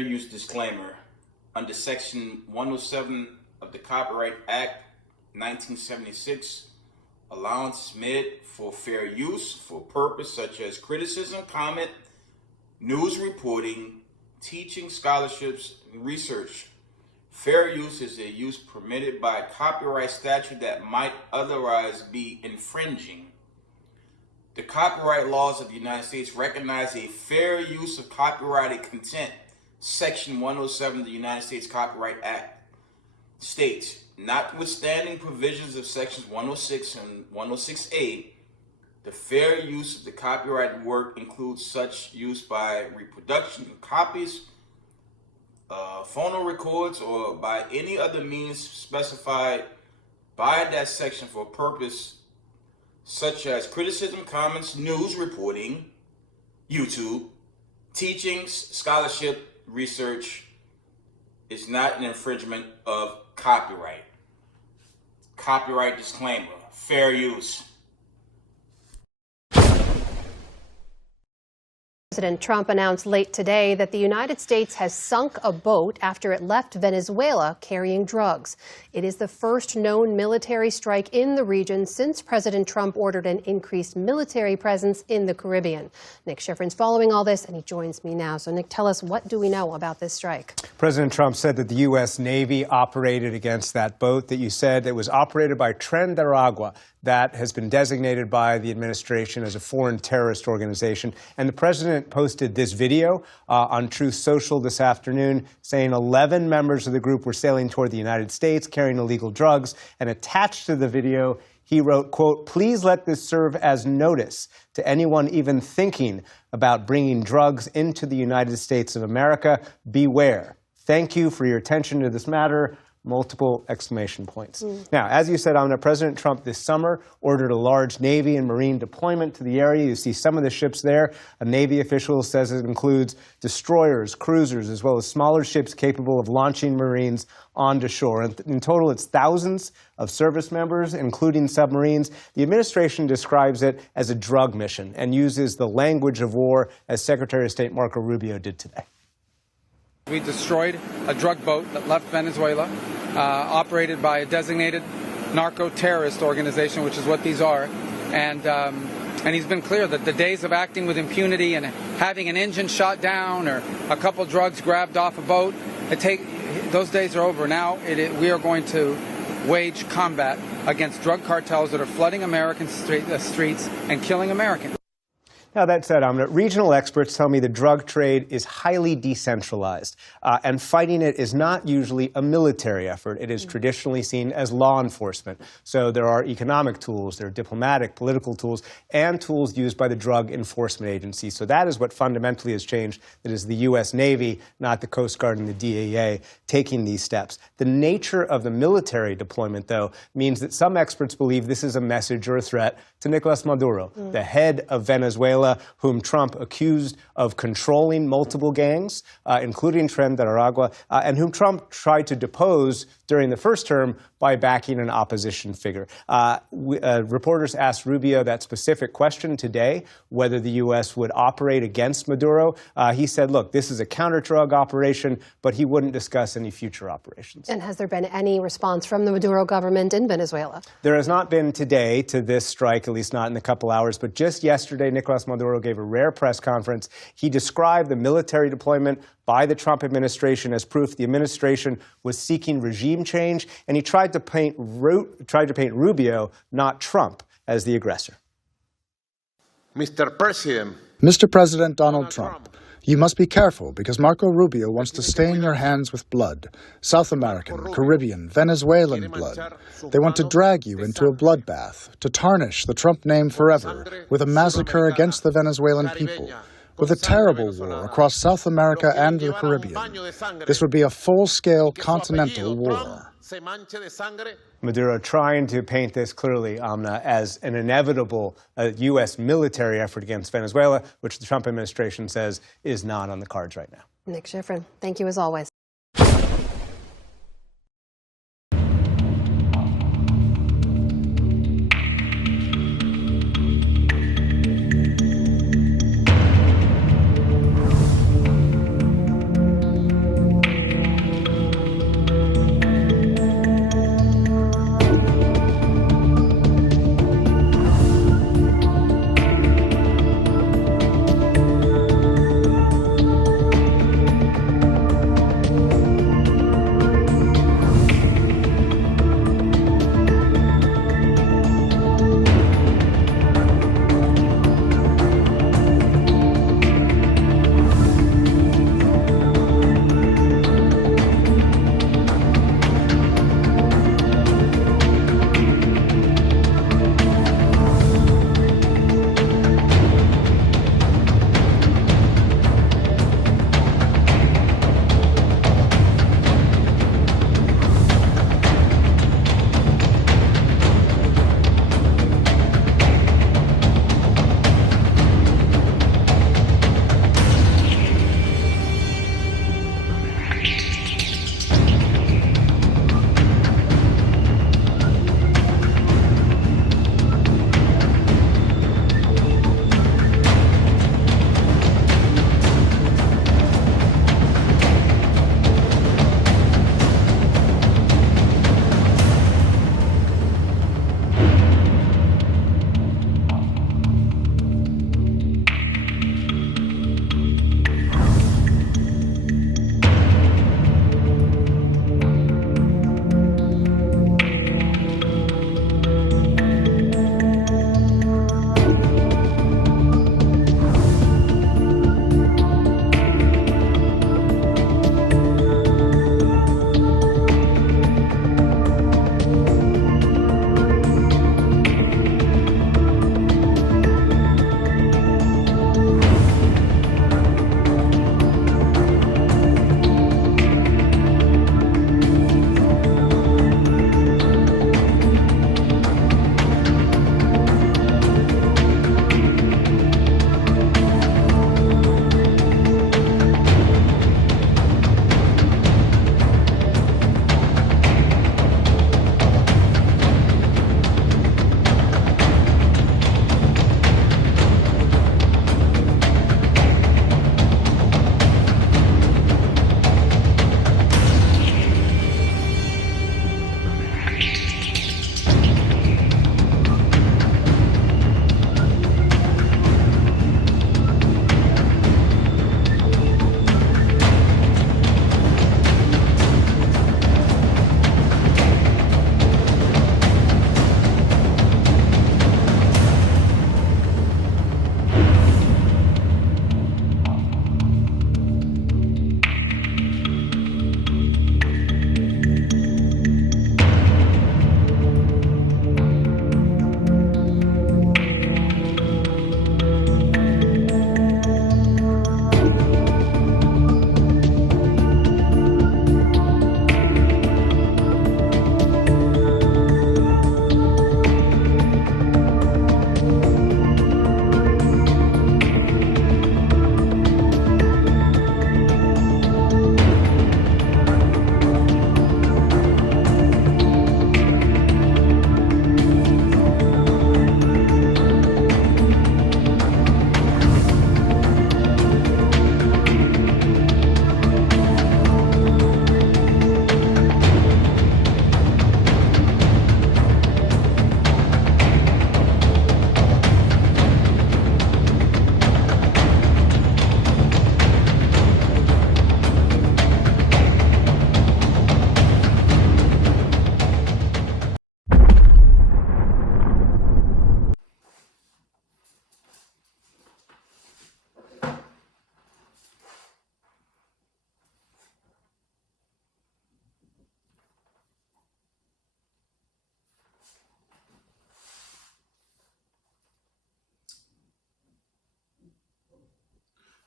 use disclaimer. Under Section 107 of the Copyright Act 1976, allowance is made for fair use for purpose such as criticism, comment, news reporting, teaching, scholarships, and research. Fair use is a use permitted by copyright statute that might otherwise be infringing. The copyright laws of the United States recognize a fair use of copyrighted content. Section 107 of the United States Copyright Act states, notwithstanding provisions of sections 106 and 106A, the fair use of the copyrighted work includes such use by reproduction, copies, phonorecords, or by any other means specified by that section for purpose such as criticism, comments, news reporting, YouTube, teachings, scholarship, research, is not an infringement of copyright. Copyright disclaimer, fair use. President Trump announced late today that the United States has sunk a boat after it left Venezuela carrying drugs. It is the first known military strike in the region since President Trump ordered an increased military presence in the Caribbean. Nick Schifrin's following all this, and he joins me now. So, Nick, tell us, what do we know about this strike? President Trump said that the U.S. Navy operated against that boat that you said that was operated by Tren de Aragua. That has been designated by the administration as a foreign terrorist organization. And the president posted this video on Truth Social this afternoon saying 11 members of the group were sailing toward the United States carrying illegal drugs. And attached to the video, he wrote, quote, "Please let this serve as notice to anyone even thinking about bringing drugs into the United States of America. Beware. Thank you for your attention to this matter." Multiple exclamation points. Now, as you said, President Trump this summer ordered a large Navy and Marine deployment to the area. You see some of the ships there. A Navy official says it includes destroyers, cruisers, as well as smaller ships capable of launching Marines onto shore. And in total, it's thousands of service members, including submarines. The administration describes it as a drug mission and uses the language of war, as Secretary of State Marco Rubio did today. We destroyed a drug boat that left Venezuela, operated by a designated narco-terrorist organization, which is what these are. And he's been clear that the days of acting with impunity and having an engine shot down or a couple drugs grabbed off a boat, those days are over. Now we are going to wage combat against drug cartels that are flooding American streets and killing Americans. Now, that said, regional experts tell me the drug trade is highly decentralized, and fighting it is not usually a military effort. It is traditionally seen as law enforcement. So there are economic tools, there are diplomatic, political tools, and tools used by the Drug Enforcement Agency. So that is what fundamentally has changed. That is the U.S. Navy, not the Coast Guard and the DEA, taking these steps. The nature of the military deployment, though, means that some experts believe this is a message or a threat to Nicolas Maduro, the head of Venezuela, whom Trump accused of controlling multiple gangs, including Tren de Aragua, and whom Trump tried to depose during the first term by backing an opposition figure. Reporters asked Rubio that specific question today, whether the U.S. would operate against Maduro. He said, look, this is a counter-drug operation, but he wouldn't discuss any future operations. And has there been any response from the Maduro government in Venezuela? There has not been today to this strike, at least not in a couple hours, but just yesterday, Nicolas Maduro gave a rare press conference. He described the military deployment by the Trump administration as proof the administration was seeking regime change, and he tried to paint Rubio, not Trump, as the aggressor. Mr. President Donald Trump, you must be careful because Marco Rubio wants to stain your hands with blood, South American, Caribbean, Venezuelan blood. They want to drag you into a bloodbath, to tarnish the Trump name forever with a massacre against the Venezuelan people, with a terrible war across South America and the Caribbean. This would be a full-scale continental war. Maduro trying to paint this clearly, Amna, as an inevitable U.S. military effort against Venezuela, which the Trump administration says is not on the cards right now. Nick Schifrin, thank you as always.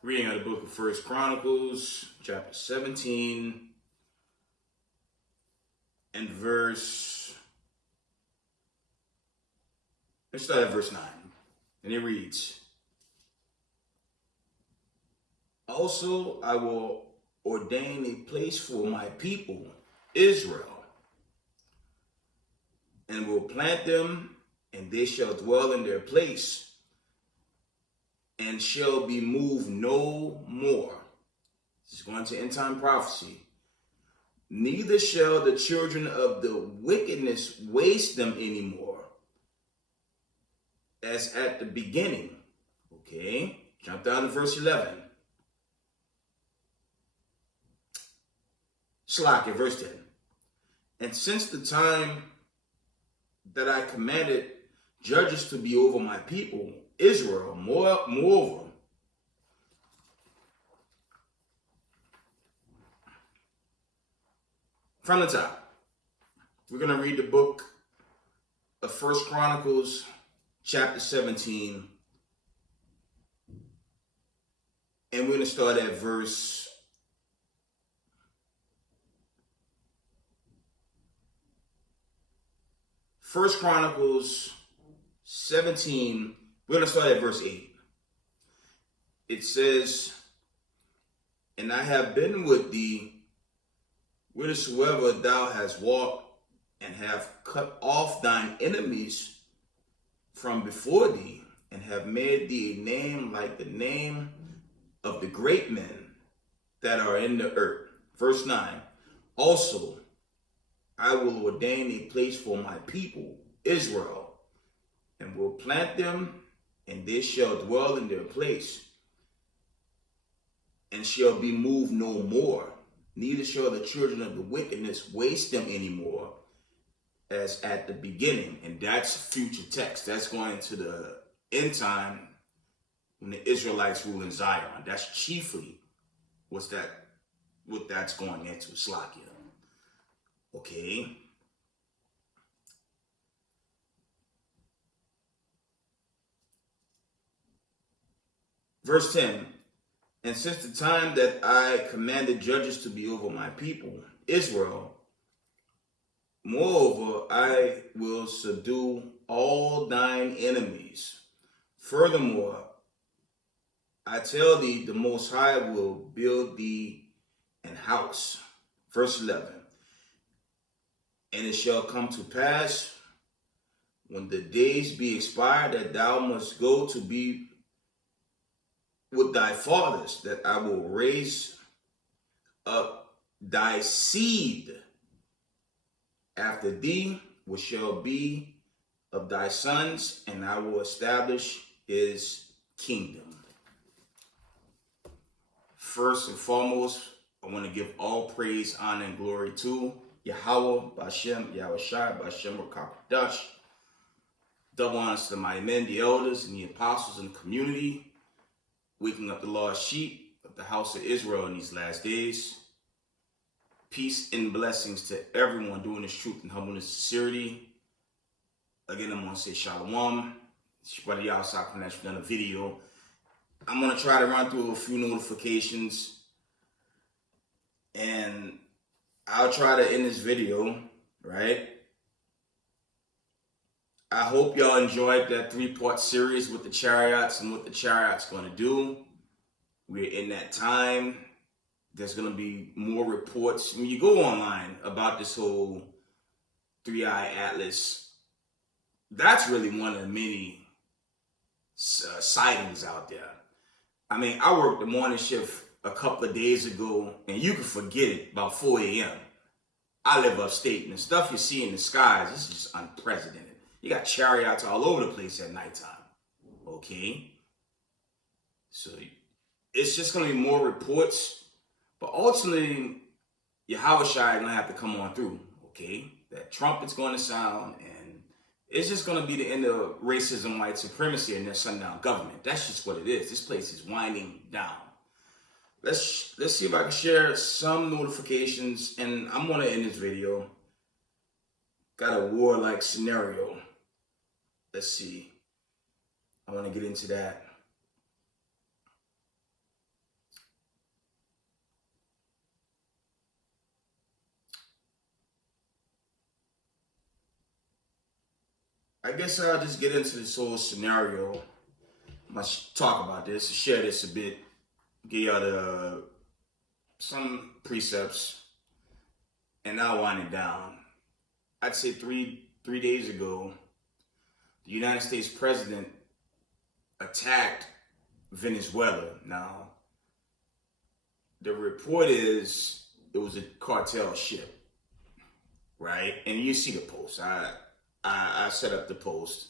Reading out of the book of First Chronicles, chapter 17, and let's start at verse 9. And it reads, "Also I will ordain a place for my people, Israel, and will plant them, and they shall dwell in their place, and shall be moved no more." This is going to end time prophecy. "Neither shall the children of the wickedness waste them anymore, as at the beginning." Okay, jump down to verse 11. Slack at verse 10. "And since the time that I commanded judges to be over my people, Israel, moreover, from the top, we're going to read the book of First Chronicles, chapter 17, and we're going to start at verse 1 Chronicles 17, we're going to start at verse 8. It says, "And I have been with thee whithersoever thou hast walked, and have cut off thine enemies from before thee, and have made thee a name like the name of the great men that are in the earth." Verse 9, "Also I will ordain a place for my people, Israel, and will plant them, and they shall dwell in their place, and shall be moved no more. Neither shall the children of the wickedness waste them anymore, as at the beginning." And that's future text. That's going to the end time when the Israelites rule in Zion. That's chiefly what that's going into, Slakia. Okay. Verse 10, "And since the time that I commanded judges to be over my people, Israel, moreover, I will subdue all thine enemies. Furthermore, I tell thee, the Most High will build thee an house." Verse 11, "And it shall come to pass, when the days be expired, that thou must go to be with thy fathers, that I will raise up thy seed after thee, which shall be of thy sons, and I will establish his kingdom." First and foremost, I want to give all praise, honor, and glory to Yahweh, Bashem, Yahushai, Bashem, Rakakadash. Double honors to the mighty men, the elders, and the apostles in the community, waking up the lost sheep of the house of Israel in these last days. Peace and blessings to everyone doing this truth and humbleness and sincerity. Again, I'm going to say shalom. It's your brother Yahusai Kanesh for another video. I'm going to try to run through a few notifications, and I'll try to end this video, right? I hope y'all enjoyed that 3-part series with the chariots and what the chariots going to do. We're in that time. There's going to be more reports. When you go online about this whole 3-eye atlas, that's really one of the many sightings out there. I mean, I worked the morning shift a couple of days ago, and you can forget it, about 4 a.m. I live upstate, and the stuff you see in the skies, this is just unprecedented. You got chariots all over the place at nighttime, okay? So it's just going to be more reports, but ultimately, Yahushua is going to have to come on through, okay? That trumpet's going to sound, and it's just going to be the end of racism, white supremacy, and their sundown government. That's just what it is. This place is winding down. Let's see if I can share some notifications, and I'm going to end this video. Got a warlike scenario. Let's see. I want to get into that. I guess I'll just get into this whole scenario. I'm going to talk about this, share this a bit, give y'all some precepts, and I'll wind it down. I'd say three days ago, the United States president attacked Venezuela. Now, the report is it was a cartel ship, right? And you see the post. I set up the post,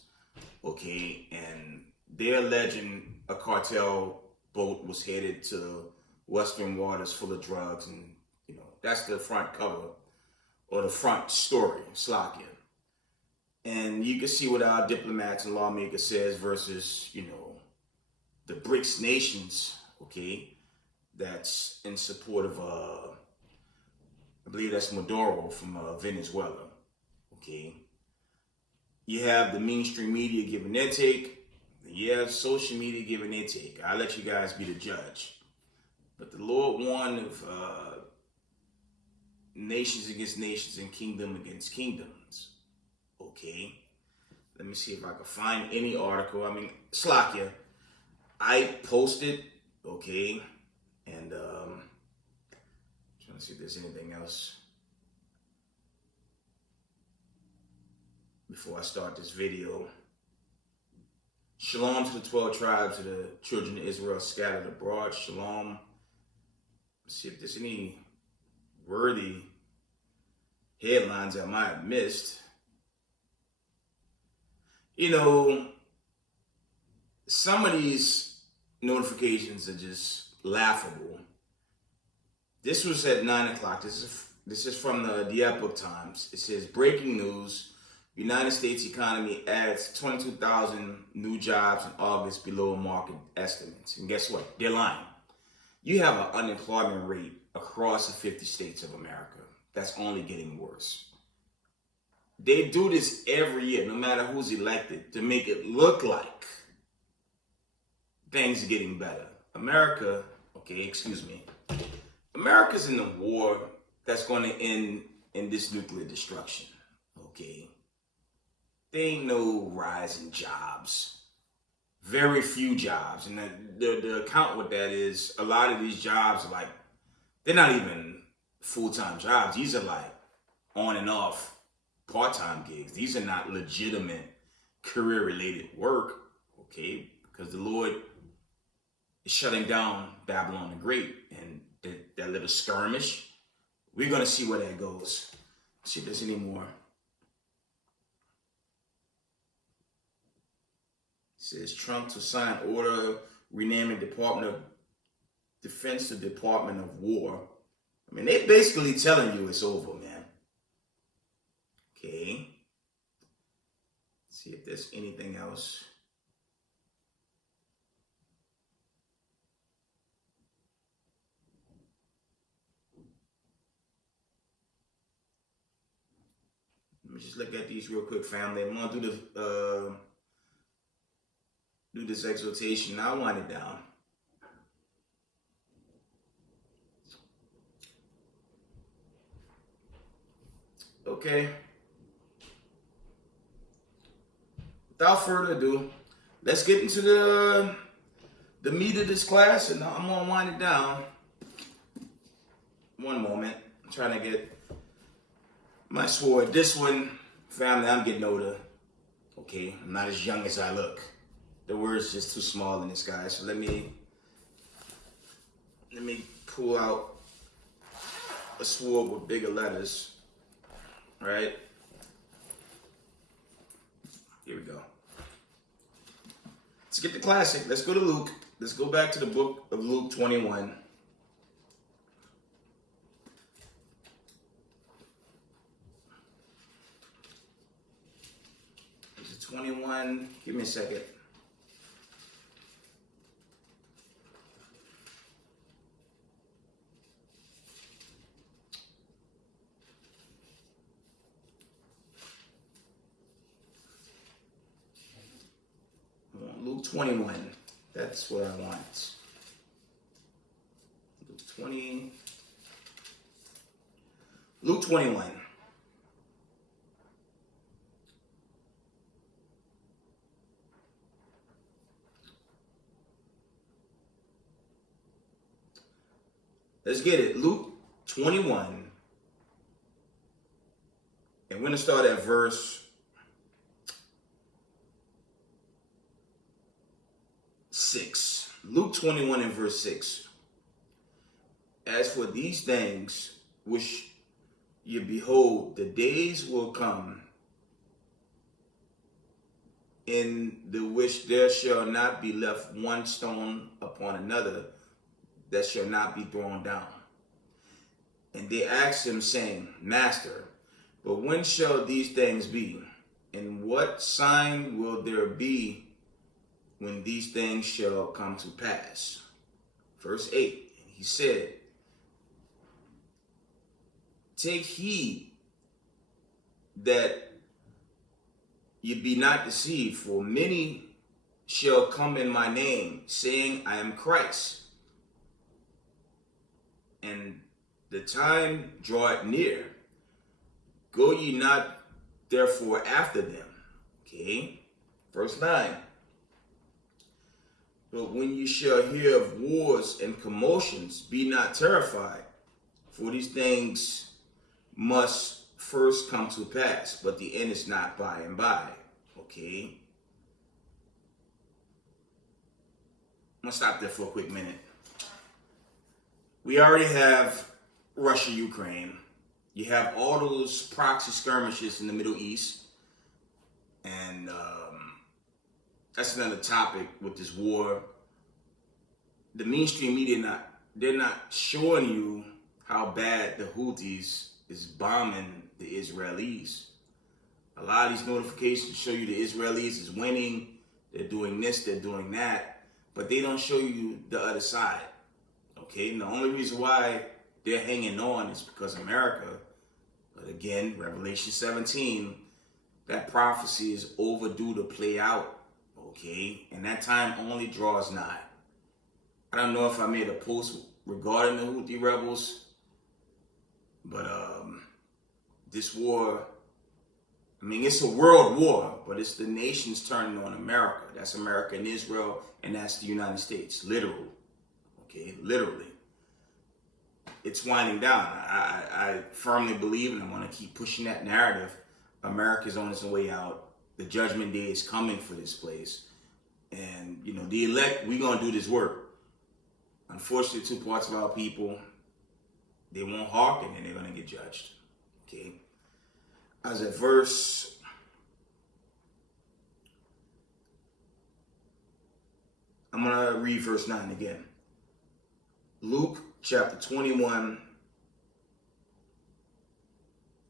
okay? And they're alleging a cartel boat was headed to Western waters full of drugs, and you know that's the front cover or the front story, Slovakia. And you can see what our diplomats and lawmakers says versus, you know, the BRICS nations, okay, that's in support of, I believe that's Maduro from Venezuela, okay. You have the mainstream media giving their take. You have social media giving their take. I'll let you guys be the judge. But the Lord warned of nations against nations and kingdom against kingdoms. Okay. Let me see if I can find any article. I mean, Slovakia, I posted, okay, and trying to see if there's anything else before I start this video. Shalom to the 12 tribes of the children of Israel scattered abroad. Shalom. Let's see if there's any worthy headlines I might have missed. You know, some of these notifications are just laughable. This was at 9 o'clock. This is from the Epoch Times. It says, breaking news, United States economy adds 22,000 new jobs in August below market estimates. And guess what? They're lying. You have an unemployment rate across the 50 states of America that's only getting worse. They do this every year, no matter who's elected, to make it look like things are getting better. America, America's in the war that's going to end in this nuclear destruction, okay? There ain't no rise in jobs. Very few jobs. And the account with that is a lot of these jobs are like, they're not even full-time jobs. These are like on and off part-time gigs. These are not legitimate career-related work, okay? Because the Lord is shutting down Babylon the Great, and that little skirmish, we're going to see where that goes. See if there's any more. It says Trump to sign order renaming Department of Defense to Department of War. I mean, they basically telling you it's over, man. Okay. Let's see if there's anything else. Let me just look at these real quick, family. I'm gonna do this exhortation. I'll wind it down. Okay. Without further ado, let's get into the meat of this class, and I'm gonna wind it down. One moment. I'm trying to get my sword. This one, family, I'm getting older. Okay, I'm not as young as I look. The word's just too small in this, guy. So let me pull out a sword with bigger letters. Right? Here we go. Let's get the classic. Let's go to Luke. Let's go back to the book of Luke 21. Is it 21? Give me a second. Luke 21. That's what I want. Luke 20. Luke 21. Let's get it. Luke 21. And we're going to start at verse 6. Luke 21 and verse 6. As for these things which you behold, the days will come in the which there shall not be left one stone upon another that shall not be thrown down. And they asked him, saying, Master, but when shall these things be? And what sign will there be when these things shall come to pass? Verse 8, he said, Take heed that ye be not deceived, for many shall come in my name, saying, I am Christ. And the time draweth near. Go ye not therefore after them. Okay. Verse 9. But when ye shall hear of wars and commotions, be not terrified, for these things must first come to pass, but the end is not by and by. Okay. I'm going to stop there for a quick minute. We already have Russia, Ukraine. You have all those proxy skirmishes in the Middle East. And that's another topic with this war. The mainstream media, they're not showing you how bad the Houthis is bombing the Israelis. A lot of these notifications show you the Israelis is winning. They're doing this, they're doing that. But they don't show you the other side. Okay, and the only reason why they're hanging on is because America, but again, Revelation 17, that prophecy is overdue to play out, okay? And that time only draws nigh. I don't know if I made a post regarding the Houthi rebels, but this war, I mean, it's a world war, but it's the nations turning on America. That's America and Israel, and that's the United States, literally. Okay, literally. It's winding down. I firmly believe, and I'm going to keep pushing that narrative, America's on its way out. The judgment day is coming for this place. And, you know, the elect, we're going to do this work. Unfortunately, two parts of our people, they won't hearken and they're going to get judged. Okay. I was at verse... I'm going to read verse 9 again. Luke chapter 21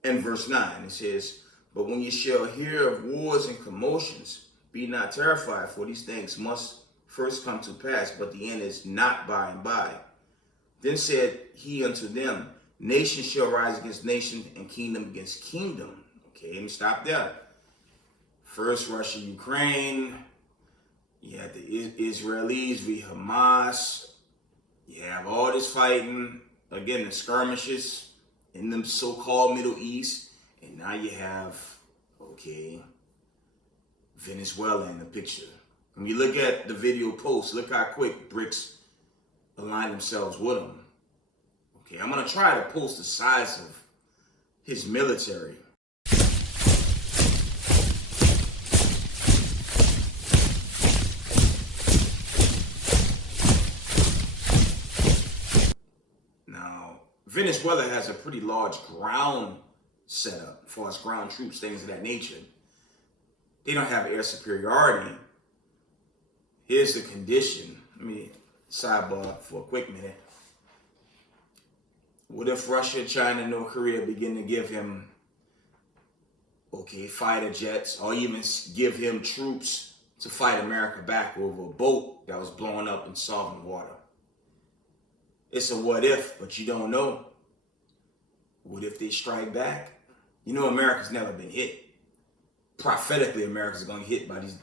and verse 9. It says, But when ye shall hear of wars and commotions, be not terrified, for these things must first come to pass, but the end is not by and by. Then said he unto them, Nation shall rise against nation, and kingdom against kingdom. Okay, let me stop there. First, Russia, Ukraine. You have the Israelis v. Hamas. You have all this fighting. Again, the skirmishes in the so-called Middle East. And now you have, okay, Venezuela in the picture. When you look at the video post, look how quick BRICS align themselves with them. Okay, I'm going to try to post the size of his military. Now, Venezuela has a pretty large ground setup as far as ground troops, things of that nature. They don't have air superiority. Here's the condition. Let me sidebar for a quick minute. What if Russia, China, North Korea begin to give him, okay, fighter jets, or even give him troops to fight America back over a boat that was blowing up in solvent water? It's a what if, but you don't know. What if they strike back? You know, America's never been hit. Prophetically, America's going to get hit by these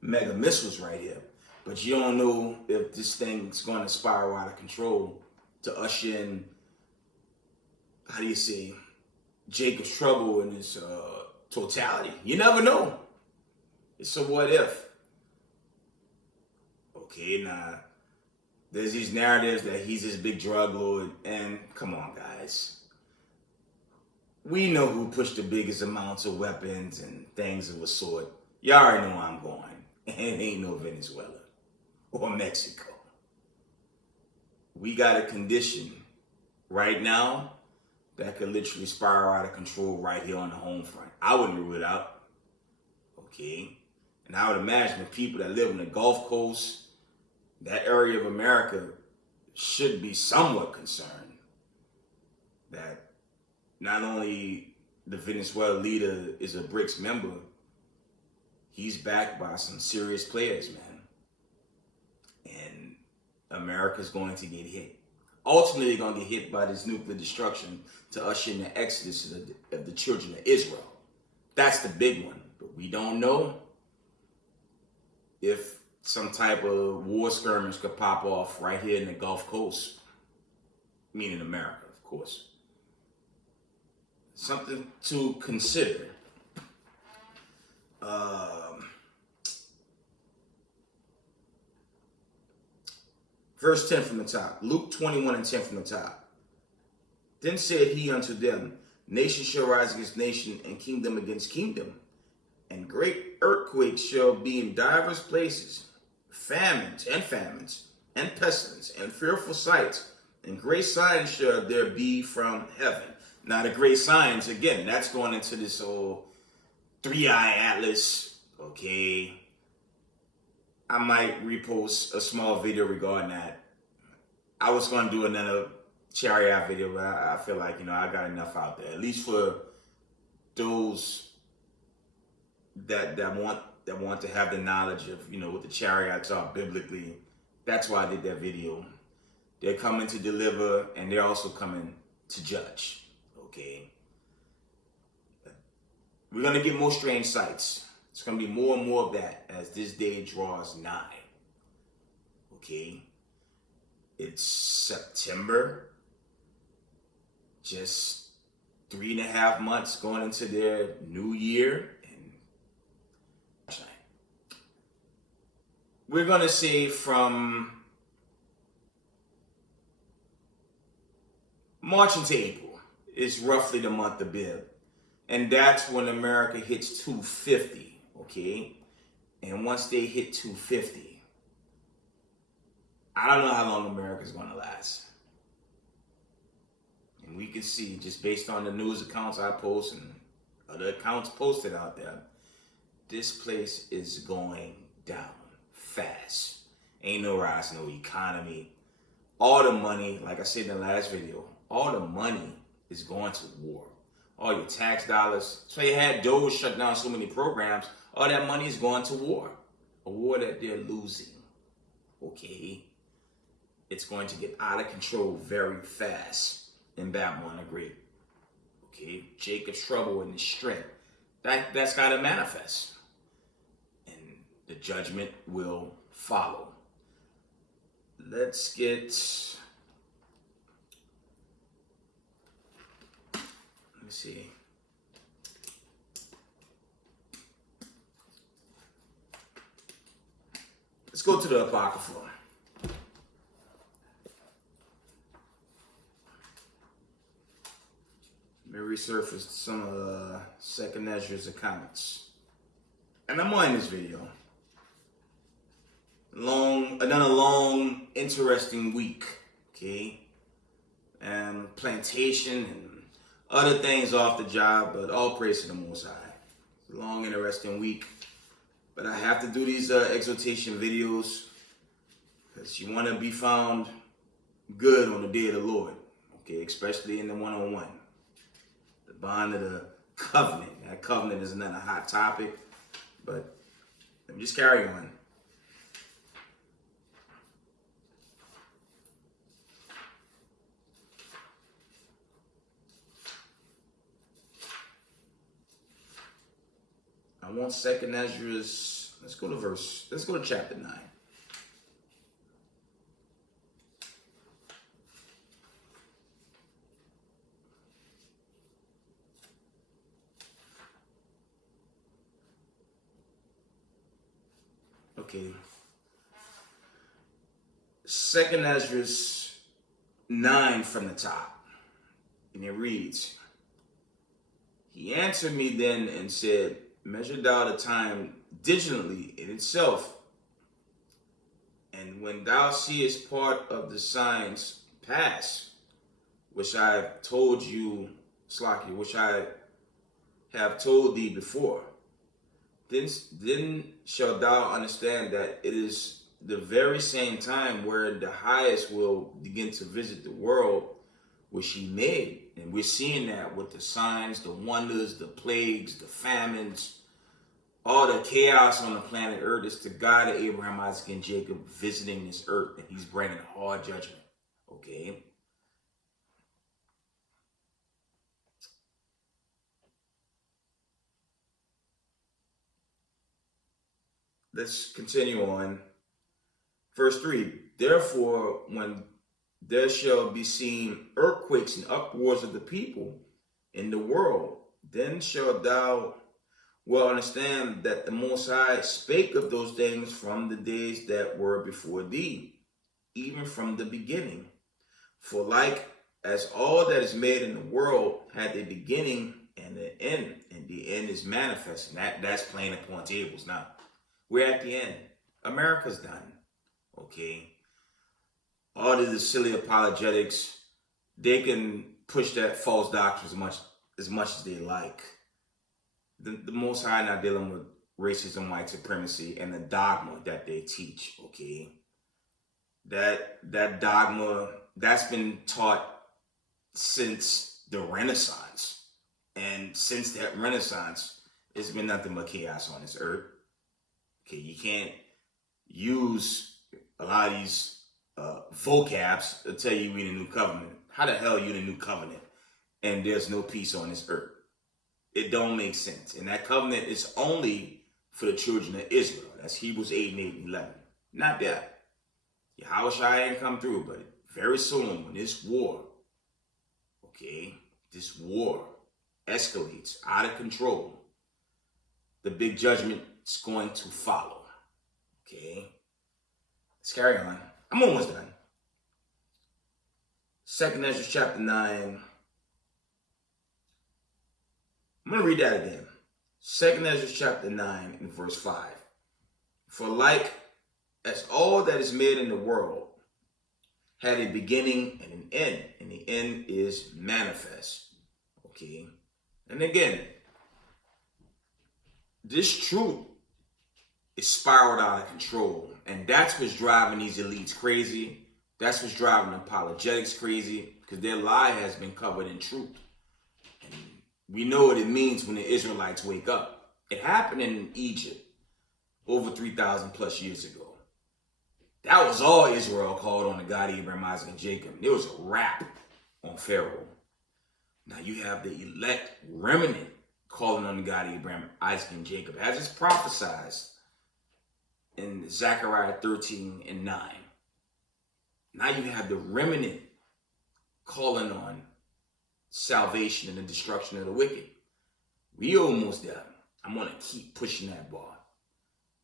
mega missiles right here. But you don't know if this thing's going to spiral out of control to usher in, how do you say, Jacob's trouble in its totality. You never know. It's a what if. Okay, now, there's these narratives that he's this big drug lord, and come on, guys. We know who pushed the biggest amounts of weapons and things of a sort. Y'all already know where I'm going. And it ain't no Venezuela or Mexico. We got a condition right now that could literally spiral out of control right here on the home front. I wouldn't rule it out. Okay? And I would imagine the people that live on the Gulf Coast, that area of America, should be somewhat concerned that not only the Venezuela leader is a BRICS member, he's backed by some serious players, man. And America's going to get hit. Ultimately, they're going to get hit by this nuclear destruction to usher in the exodus of the children of Israel. That's the big one. But we don't know if some type of war skirmish could pop off right here in the Gulf Coast, meaning America, of course. Something to consider. Verse 10 from the top. Luke 21:10 from the top. Then said he unto them, nation shall rise against nation, and kingdom against kingdom. And great earthquakes shall be in divers places, famines, and pestilence, and fearful sights, and great signs shall there be from heaven. Now the great signs, again, that's going into this whole 3-eye atlas, okay? I might repost a small video regarding that. I was going to do another chariot video, but I feel like, I got enough out there, at least for those that want to have the knowledge of, what the chariots are biblically. That's why I did that video. They're coming to deliver, and they're also coming to judge. Okay. We're going to get more strange sights. It's going to be more and more of that as this day draws nigh. Okay. It's September. Just 3.5 months going into their new year. And we're going to say from March into April is roughly the month of Bib. And that's when America hits 250, okay? And once they hit 250, I don't know how long America's going to last. And we can see, just based on the news accounts I post and other accounts posted out there, this place is going down fast. Ain't no rise, no economy. All the money, like I said in the last video, all the money is going to war. All your tax dollars. So you had Doge shut down so many programs. All that money is going to war. A war that they're losing. Okay? It's going to get out of control very fast in Babylon the Great. Okay? Jacob's trouble and his strength. That's got to manifest. And the judgment will follow. Let's get... Let me see. Let's go to the Apocrypha. Let me resurface some of Second Ezra's accounts. And I'm on this video. Another long, interesting week. Okay? And plantation and other things off the job, but all praise to the Most High. It's a long, interesting week. But I have to do these exhortation videos because you want to be found good on the day of the Lord. Okay, especially in the one-on-one. The bond of the covenant. That covenant is another hot topic, but let me just carry on. I want Second Ezra's, let's go to chapter 9. Okay. 2 Ezra 9 from the top, and it reads, He answered me then and said, Measure thou the time diligently in itself, and when thou seest part of the signs pass, which I have told you, Slaki, which I have told thee before, then shalt thou understand that it is the very same time where the highest will begin to visit the world which he made. And we're seeing that with the signs, the wonders, the plagues, the famines, all the chaos on the planet Earth. Is the God of Abraham, Isaac, and Jacob visiting this earth, and he's bringing hard judgment. Okay? Let's continue on. Verse 3, Therefore, when there shall be seen earthquakes and uproars of the people in the world, then shalt thou well understand that the Most High spake of those things from the days that were before thee, even from the beginning. For like as all that is made in the world had a beginning and an end, and the end is manifest, and that's playing upon tables now. We're at the end. America's done. Okay? All of the silly apologetics, they can push that false doctrine as much as they like. The Most High not dealing with racism, white supremacy, and the dogma that they teach. Okay? That dogma, that's been taught since the Renaissance. And since that Renaissance, it's been nothing but chaos on this earth. Okay, you can't use a lot of these vocabs to tell you we in the new covenant. How the hell are you in the new covenant and there's no peace on this earth? It don't make sense. And that covenant is only for the children of Israel. That's Hebrews 8 and 8 and 11. Not that. Yahushua ain't come through, but very soon when this war, okay, this war escalates out of control, the big judgment is going to follow. Okay? Let's carry on. I'm almost done. 2 Ezra chapter 9. I'm going to read that again. 2 Ezra chapter 9 and verse 5. For like as all that is made in the world had a beginning and an end, and the end is manifest. Okay? And again, this truth is spiraled out of control. And that's what's driving these elites crazy. That's what's driving apologetics crazy, because their lie has been covered in truth. And we know what it means when the Israelites wake up. It happened in Egypt over 3,000 plus years ago. That was all Israel called on the God of Abraham, Isaac, and Jacob. There was a rap on Pharaoh. Now you have the elect remnant calling on the God of Abraham, Isaac, and Jacob, as it's prophesied in Zechariah 13 and 9. Now you have the remnant calling on salvation and the destruction of the wicked. We almost there. I'm going to keep pushing that bar.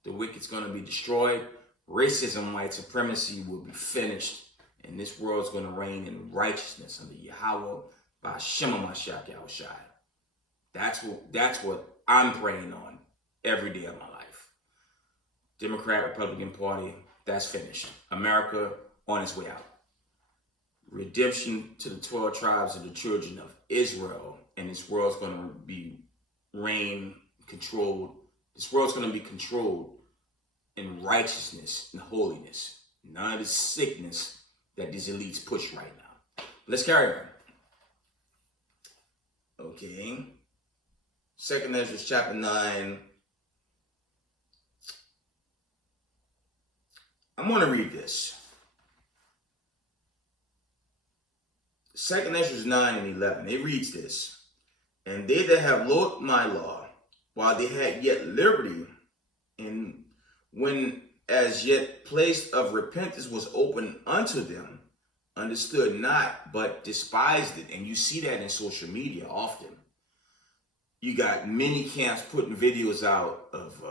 The wicked's going to be destroyed. Racism, white supremacy will be finished. And this world's going to reign in righteousness under Yahweh by Shema Mashiach Yahushai. That's what I'm praying on every day of my life. Democrat, Republican Party, that's finished. America on its way out. Redemption to the 12 tribes of the children of Israel. And this world's going to be controlled. This world's going to be controlled in righteousness and holiness. None of the sickness that these elites push right now. Let's carry on. Okay. 2 Ezra chapter 9. I'm going to read this. 2 Ezra 9 and 11. It reads this. And they that have loathed my law, while they had yet liberty, and when as yet place of repentance was open unto them, understood not, but despised it. And you see that in social media often. You got many camps putting videos out of,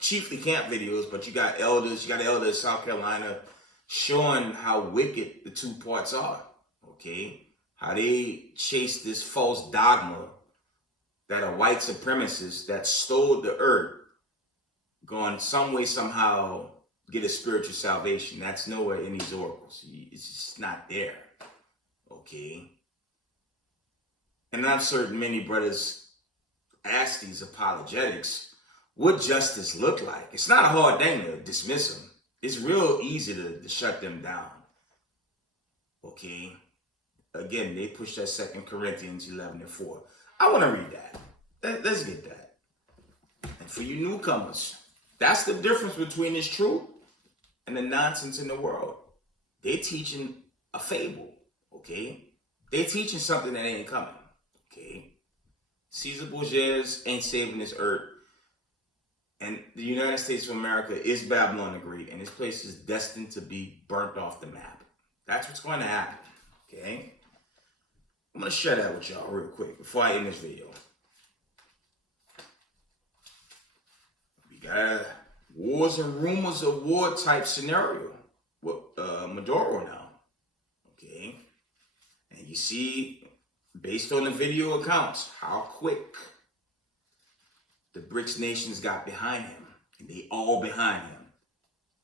chiefly camp videos, but you got elders. You got an elder in South Carolina showing how wicked the two parts are, okay? How they chase this false dogma that a white supremacist that stole the earth going some way, somehow get a spiritual salvation. That's nowhere in these oracles. It's just not there, okay? And I'm certain many brothers ask these apologetics, what justice look like? It's not a hard thing to dismiss them. It's real easy to shut them down, okay? Again, they push that 2 Corinthians 11:4. I want to read that. Let's get that. And for you newcomers, that's the difference between this truth and the nonsense in the world. They teaching a fable, okay? They teaching something that ain't coming, okay? Caesar Borgias ain't saving this earth. And the United States of America is Babylon the Great, and this place is destined to be burnt off the map. That's what's going to happen, okay? I'm going to share that with y'all real quick before I end this video. We got a wars and rumors of war type scenario with Maduro now, okay? And you see, based on the video accounts, how quick the BRICS nations got behind him, and they all behind him.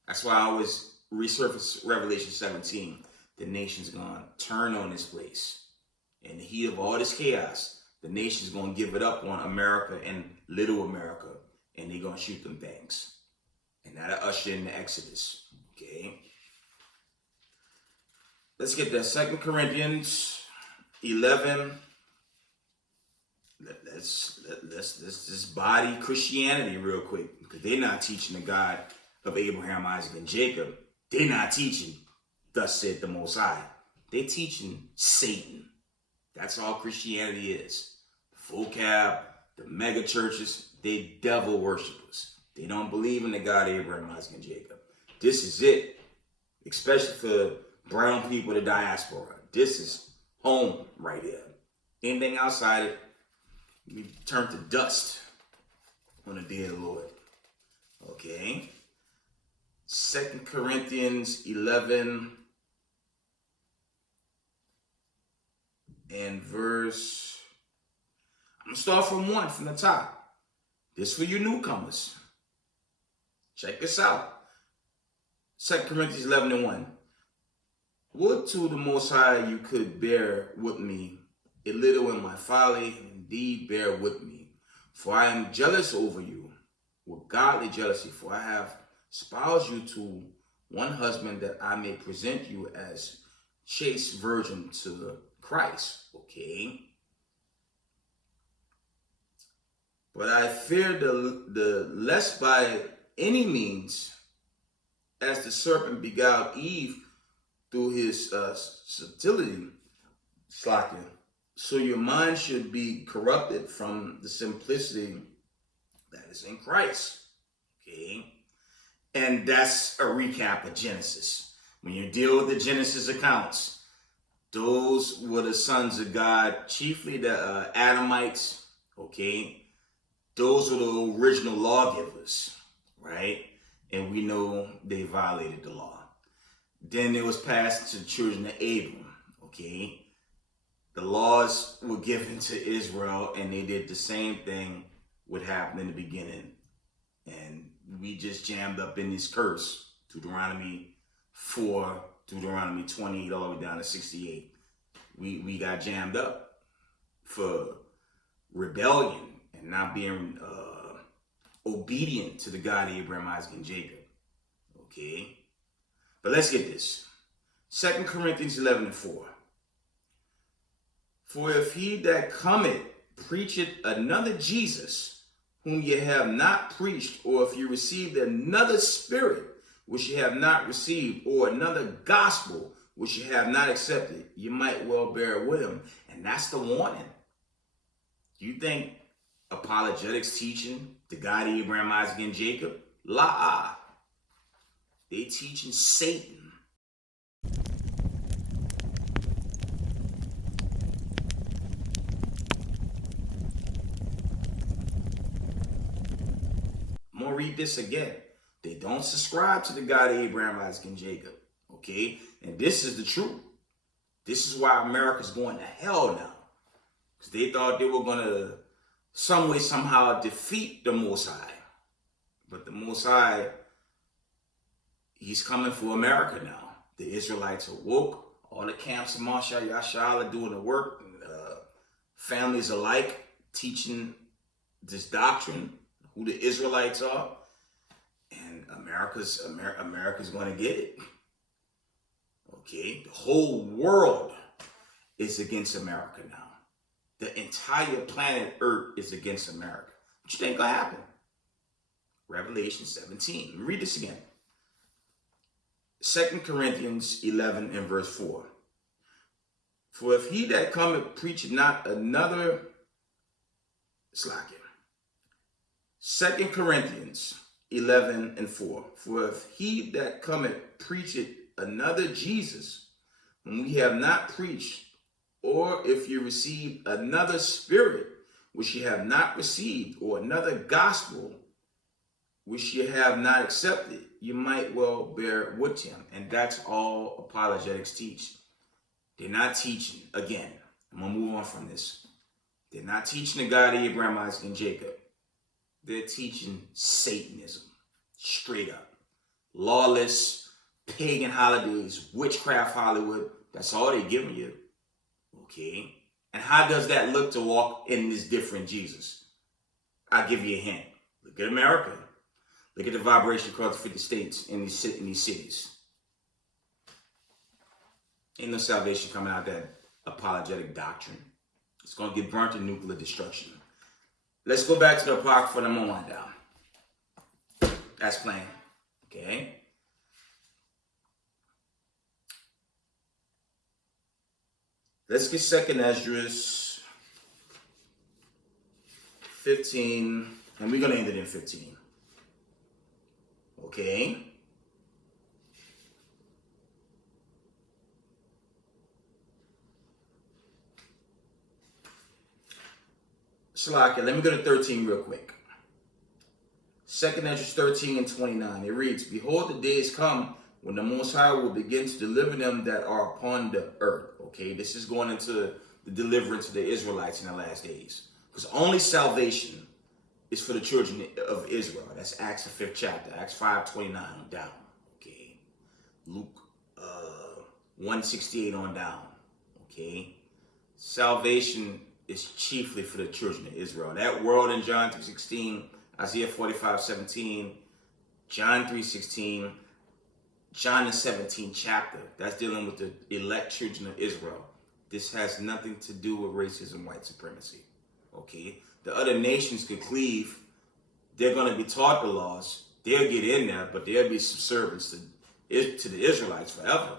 That's why I always resurface Revelation 17. The nation's gonna turn on this place. In the heat of all this chaos, the nation's gonna give it up on America and little America, and they're gonna shoot them things. And that'll usher in the Exodus, okay? Let's get that 2 Corinthians 11. Let's just body Christianity real quick, because they're not teaching the God of Abraham, Isaac, and Jacob. They're not teaching, thus said the Most High. They're teaching Satan. That's all Christianity is. The full cab, the mega churches, they devil worshipers. They don't believe in the God of Abraham, Isaac, and Jacob. This is it, especially for brown people, the diaspora. This is home right here. Anything outside it, we turn to dust on the day of the Lord. Okay? 2 Corinthians 11 and verse... I'm going to start from 1 from the top. This for you newcomers. Check this out. 2 Corinthians 11 and 1. Would to the Most High you could bear with me a little in my folly, indeed bear with me. For I am jealous over you with godly jealousy, for I have espoused you to one husband, that I may present you as chaste virgin to Christ. Okay? But I fear the lest by any means, as the serpent beguiled Eve through his subtlety, slacking, so your mind should be corrupted from the simplicity that is in Christ. Okay? And that's a recap of Genesis. When you deal with the Genesis accounts, those were the sons of God, chiefly the Adamites, okay? Those were the original lawgivers, right? And we know they violated the law. Then it was passed to the children of Abram, okay? The laws were given to Israel, and they did the same thing what happened in the beginning. And we just jammed up in this curse, Deuteronomy 4, Deuteronomy 28, all the way down to 68. We got jammed up for rebellion and not being obedient to the God of Abraham, Isaac, and Jacob. Okay? But let's get this. 2 Corinthians 11 and 4. For if he that cometh preacheth another Jesus, whom ye have not preached, or if you received another spirit, which ye have not received, or another gospel, which ye have not accepted, you might well bear with him. And that's the warning. You think apologetics teaching the God of Abraham, Isaac, and Jacob? La. They teaching Satan. I'm going to read this again. They don't subscribe to the God of Abraham, Isaac, and Jacob. Okay? And this is the truth. This is why America's going to hell now. Because they thought they were going to some way, somehow defeat the Most High. But the Most High, he's coming for America now. The Israelites are woke. All the camps of Masha Yashal are doing the work. Families alike teaching this doctrine, who the Israelites are. And America's going to get it. Okay? The whole world is against America now. The entire planet Earth is against America. What you think gonna happen? Revelation 17. Let me read this again. 2 Corinthians 11 and verse 4. For if he that cometh preacheth not another, it's like it. 2 Corinthians 11 and 4. For if he that cometh preacheth another Jesus, whom we have not preached, or if you receive another spirit, which you have not received, or another gospel, which you have not accepted, you might well bear with him. And that's all apologetics teach. They're not teaching, again, I'm going to move on from this. They're not teaching the God of Abraham, Isaac, and Jacob. They're teaching Satanism, straight up. Lawless, pagan holidays, witchcraft Hollywood, that's all they're giving you. Okay? And how does that look to walk in this different Jesus? I'll give you a hint. Look at America. Look at the vibration across the 50 states in these cities. Ain't no salvation coming out of that apologetic doctrine. It's going to get burnt in nuclear destruction. Let's go back to the Apocrypha and I'm going to wind down. That's plain. Okay? Let's get 2nd Esdras 15, and we're going to end it in 15. Okay? Shalaka, let me go to 13 real quick. 2nd Esdras 13 and 29. It reads, Behold, the days come when the Most High will begin to deliver them that are upon the earth. Okay, this is going into the deliverance of the Israelites in the last days. Because only salvation is for the children of Israel. That's Acts the 5th chapter, Acts 5:29 on down. Okay, Luke 1:68 on down. Okay, salvation is chiefly for the children of Israel. That world in John 3:16, Isaiah 45:17, John 3:16, John the 17th chapter, that's dealing with the elect children of Israel. This has nothing to do with racism, white supremacy. Okay? The other nations could cleave. They're going to be taught the laws. They'll get in there, but they'll be subservient to the Israelites forever.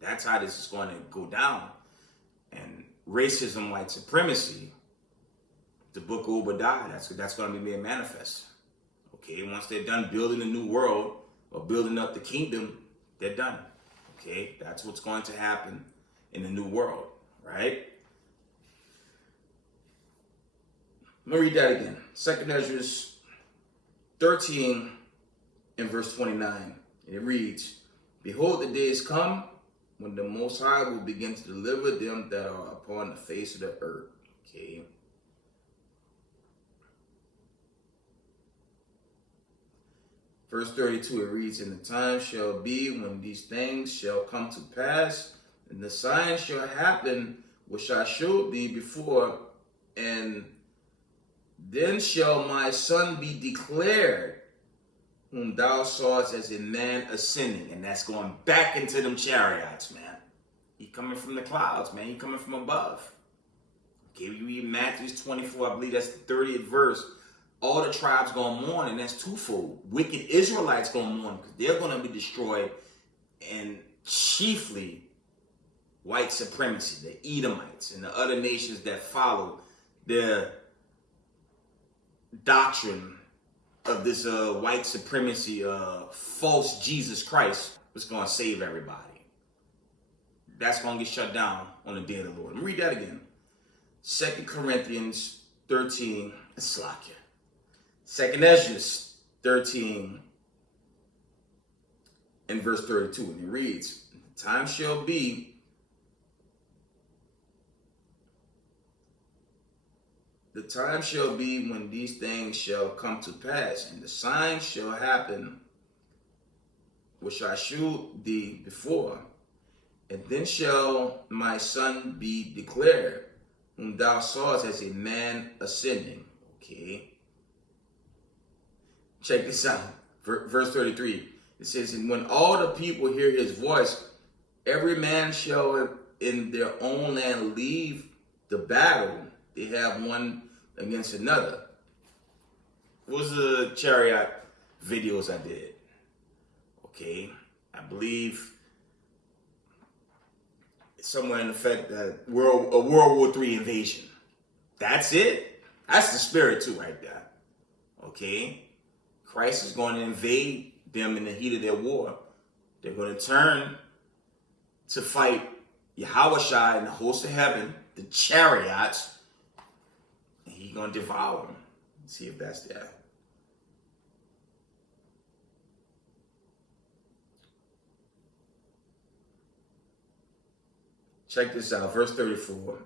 That's how this is going to go down. And racism, white supremacy, the book of Obadiah, that's going to be made manifest. Okay? Once they're done building a new world or building up the kingdom, they're done. Okay? That's what's going to happen in the new world, right? I'm going to read that again. 2nd Esdras 13 and verse 29. And it reads, Behold, the days come when the Most High will begin to deliver them that are upon the face of the earth. Okay? Verse 32, it reads, And the time shall be when these things shall come to pass, and the signs shall happen which I showed thee before, and then shall my son be declared, whom thou sawest as a man ascending. And that's going back into them chariots, man. He coming from the clouds, man. He coming from above. Okay, you read Matthew 24, I believe that's the 30th verse. All the tribes going to mourn, and that's twofold. Wicked Israelites going to mourn because they're going to be destroyed, and chiefly white supremacy, the Edomites, and the other nations that follow the doctrine of this white supremacy, false Jesus Christ, was going to save everybody. That's going to get shut down on the day of the Lord. Let me read that again. 2 Corinthians 13, Slakia. 2nd Esdras 13 and verse 32. And it reads, Time shall be, the time shall be when these things shall come to pass, and the signs shall happen which I shewed thee before. And then shall my son be declared, whom thou sawest as a man ascending. Okay. Check this out. Verse 33. It says, and when all the people hear his voice, every man shall in their own land leave the battle. They have one against another. What was the chariot videos I did? Okay. I believe somewhere in effect that a World War III invasion. That's it. That's the spirit too right there. Okay. Christ is going to invade them in the heat of their war. They're going to turn to fight Yahushua and the host of heaven, the chariots, and he's going to devour them. Let's see if that's there. Check this out, verse 34.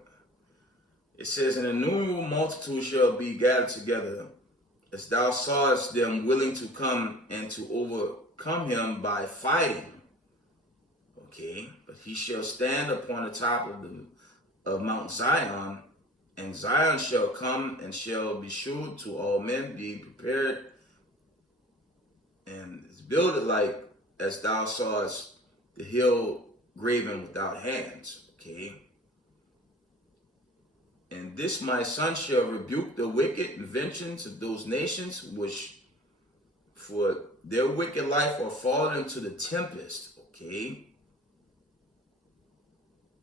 It says, an innumerable multitude shall be gathered together, as thou sawest them willing to come and to overcome him by fighting. Okay, but he shall stand upon the top of Mount Zion, and Zion shall come and shall be shewed to all men, be prepared, and is builded like as thou sawest the hill graven without hands. Okay. And this my son shall rebuke the wicked inventions of those nations which for their wicked life are fallen into the tempest. Okay.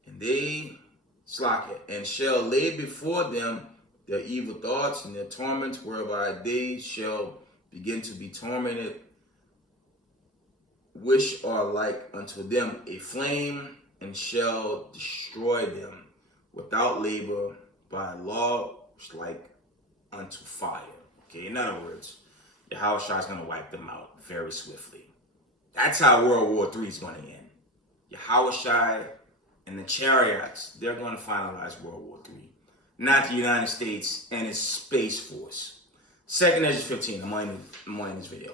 And they slack it, and shall lay before them their evil thoughts and their torments, whereby they shall begin to be tormented, which are like unto them a flame, and shall destroy them without labor by law, like unto fire. Okay, in other words, Yahushua is going to wipe them out very swiftly. That's how World War III is going to end. Yahushua and the chariots, they're going to finalize World War III. Not the United States and its Space Force. 2nd Ezra 15, I'm on this video.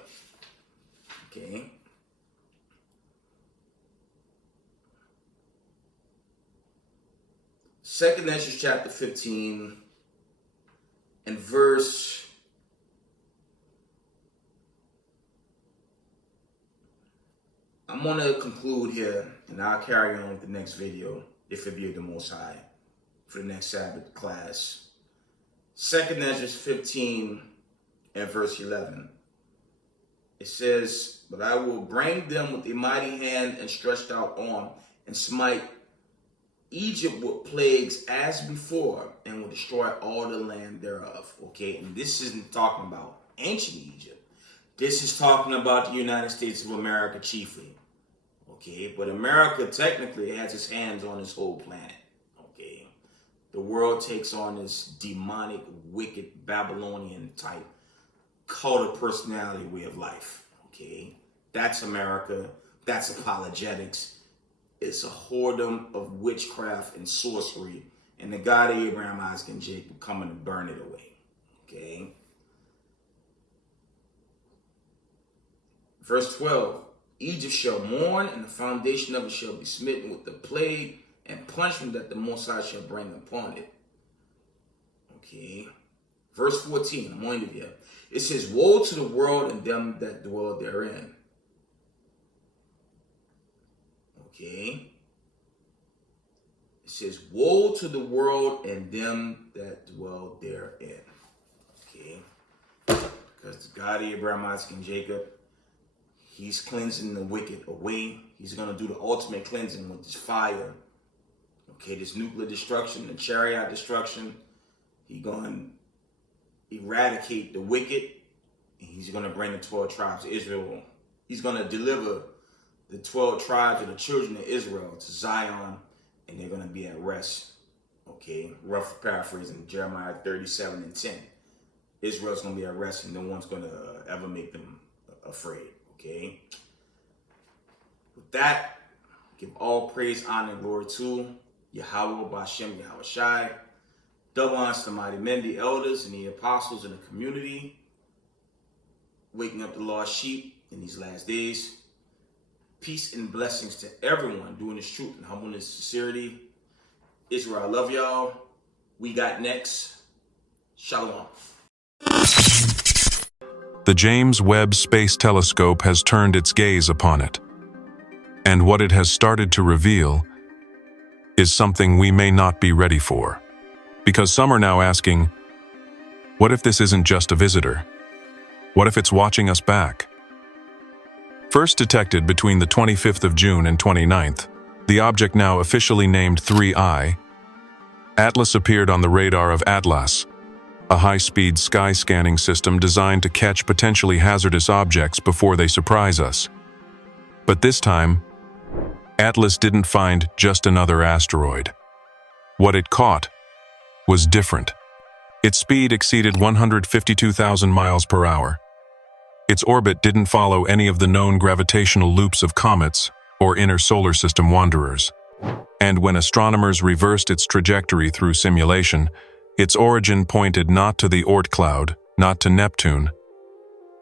Okay. Second Ezra chapter 15 and verse 1. I'm going to conclude here, and I'll carry on with the next video, if it be the Most High, for the next Sabbath class. 2nd Ezra 15 and verse 11. It says, but I will bring them with a mighty hand and stretched out arm, and smite Egypt with plagues as before, and will destroy all the land thereof. Okay, and this isn't talking about ancient Egypt. This is talking about the United States of America chiefly. Okay, but America technically has its hands on this whole planet. Okay, the world takes on this demonic, wicked, Babylonian type cult of personality way of life. Okay, that's America. That's apologetics. It's a whoredom of witchcraft and sorcery, and the God of Abraham, Isaac, and Jacob coming to burn it away. Okay. Verse 12. Egypt shall mourn, and the foundation of it shall be smitten with the plague and punishment that the Most High shall bring upon it. Okay. Verse 14. I'm on it here. It says, woe to the world and them that dwell therein. Okay. It says, woe to the world and them that dwell therein. Okay. Because the God of Abraham, Isaac, and Jacob, he's cleansing the wicked away. He's going to do the ultimate cleansing with this fire. Okay, this nuclear destruction, the chariot destruction. He's going to eradicate the wicked. And he's going to bring the 12 tribes of Israel. He's going to deliver the 12 tribes of the children of Israel to Zion, and they're going to be at rest. Okay, rough paraphrasing, Jeremiah 37 and 10. Israel's going to be at rest, and no one's going to ever make them afraid. Okay. With that, Give all praise, honor, and glory to Yahweh, Ba'ashem, Yahweh Shai. Double honors to mighty men, the elders, and the apostles in the community, waking up the lost sheep in these last days. Peace and blessings to everyone doing this truth and humbleness and sincerity. Israel, I love y'all. We got next. Shalom. The James Webb Space Telescope has turned its gaze upon it. And what it has started to reveal is something we may not be ready for. Because some are now asking, what if this isn't just a visitor? What if it's watching us back? First detected between the 25th of June and 29th, the object now officially named 3I, Atlas appeared on the radar of Atlas, a high-speed sky scanning system designed to catch potentially hazardous objects before they surprise us. But this time, Atlas didn't find just another asteroid. What it caught was different. Its speed exceeded 152,000 miles per hour. Its orbit didn't follow any of the known gravitational loops of comets or inner solar system wanderers. And when astronomers reversed its trajectory through simulation, its origin pointed not to the Oort cloud, not to Neptune,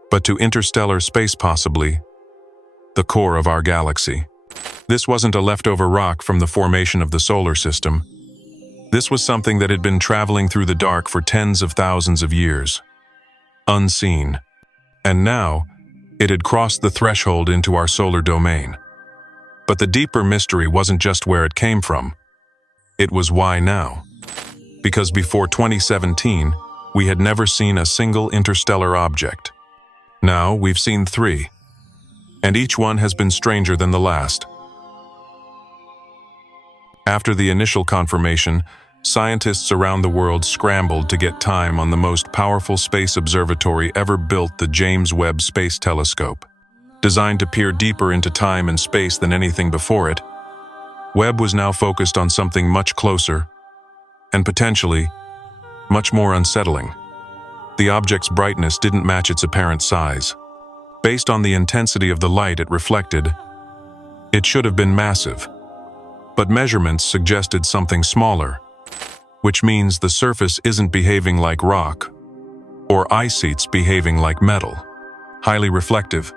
but to interstellar space, possibly the core of our galaxy. This wasn't a leftover rock from the formation of the solar system. This was something that had been traveling through the dark for tens of thousands of years, unseen. And now, it had crossed the threshold into our solar domain. But the deeper mystery wasn't just where it came from. It was why now. Because before 2017, we had never seen a single interstellar object. Now we've seen 3. And each one has been stranger than the last. After the initial confirmation, scientists around the world scrambled to get time on the most powerful space observatory ever built, the James Webb Space Telescope. Designed to peer deeper into time and space than anything before it, Webb was now focused on something much closer, and potentially much more unsettling. The object's brightness didn't match its apparent size. Based on the intensity of the light it reflected, it should have been massive. But measurements suggested something smaller, which means the surface isn't behaving like rock, or ice sheets behaving like metal. Highly reflective,